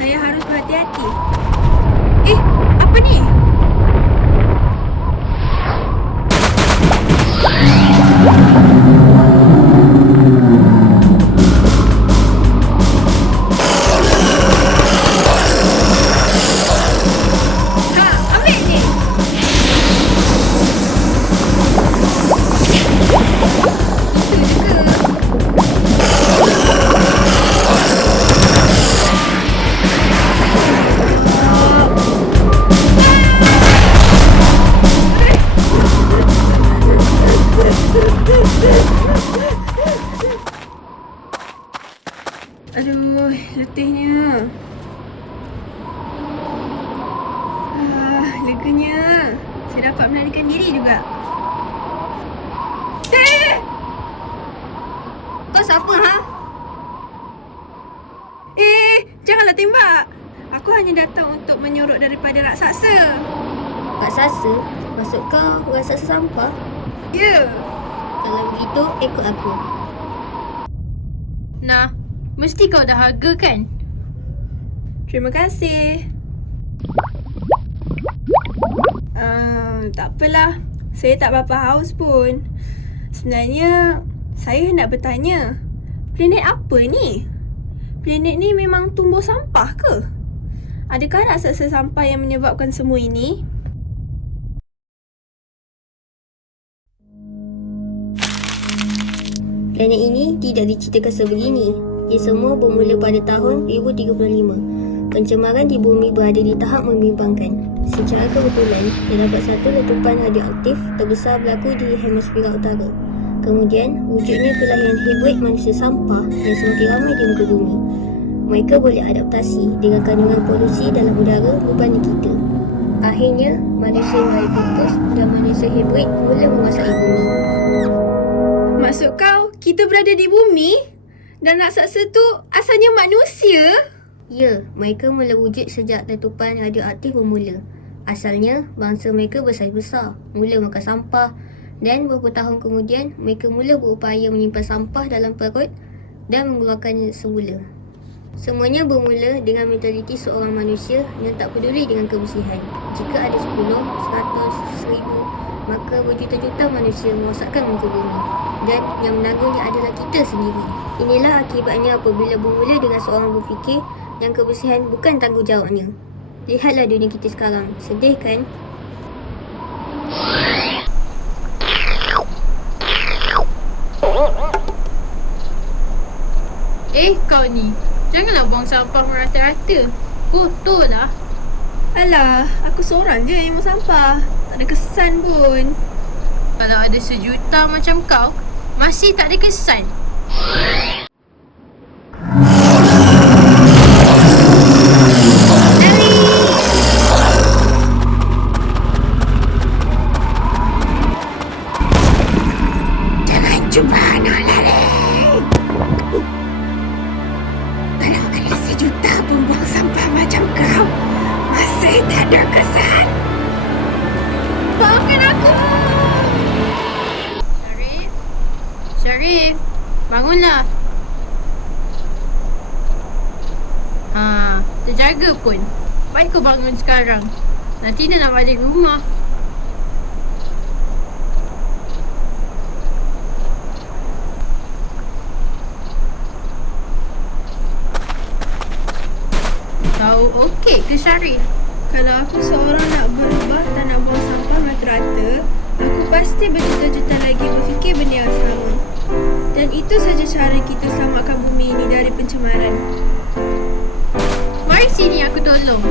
Saya harus berhati-hati. Apa ni? Aduh, letihnya. Leganya. Saya dapat melarikan diri juga. Kau siapa, ha? Janganlah tembak. Aku hanya datang untuk menyorok daripada raksasa. Raksasa? Maksud kau raksasa sampah? Ya. Kalau begitu, ikut aku. Nah, mesti kau dah harga kan? Terima kasih. Tak apalah. Saya tak berapa haus pun. Sebenarnya, saya hendak bertanya. Planet apa ni? Planet ni memang tumbuh sampah ke? Adakah raksasa sampah yang menyebabkan semua ini? Planet ini tidak diceritakan sebegini. Ia semua bermula pada tahun 1035. Pencemaran di bumi berada di tahap membimbangkan. Secara kebetulan, terdapat satu letupan radioaktif terbesar berlaku di hemisfera utara. Kemudian, wujudnya kelahiran hibrid manusia sampah yang semakin ramai di muka bumi. Mereka boleh adaptasi dengan kandungan polusi dalam udara berbanding kita. Akhirnya, manusia mulai putus dan manusia hibrid mula menguasai bumi. Maksud kau, kita berada di bumi? Dan raksasa tu asalnya manusia? Ya, mereka mula wujud sejak letupan radioaktif bermula. Asalnya, bangsa mereka bersaiz besar, mula makan sampah dan beberapa tahun kemudian, mereka mula berupaya menyimpan sampah dalam perut dan mengeluarkannya semula. Semuanya bermula dengan mentaliti seorang manusia yang tak peduli dengan kebersihan. Jika ada 10, 100, 1000, maka berjuta-juta manusia merosakkan muka bumi. Dan yang menanggungnya adalah kita sendiri. Inilah akibatnya apabila bermula dengan seorang berfikir yang kebersihan bukan tanggungjawabnya. Lihatlah dunia kita sekarang. Sedih kan? Kau ni, janganlah buang sampah merata-rata. Kotor lah. Alah, aku seorang je yang mau sampah. Tak ada kesan pun. Kalau ada sejuta macam kau, masih tak ada kesan. Jangan cuba nak lari. Kalau ada sejuta pembuang sampah macam kau, masih tak ada kesan. Maafkan aku. Syarif, bangunlah. Terjaga pun. Baik kau bangun sekarang. Nanti dia nak balik rumah. Kau okey ke Syarif? Kalau aku seorang nak berubah tak nak buang sampah rata-rata, aku pasti berjuta-juta lagi berfikir benda yang sama. Dan itu saja cara kita selamatkan bumi ini dari pencemaran. Mari sini aku tolong.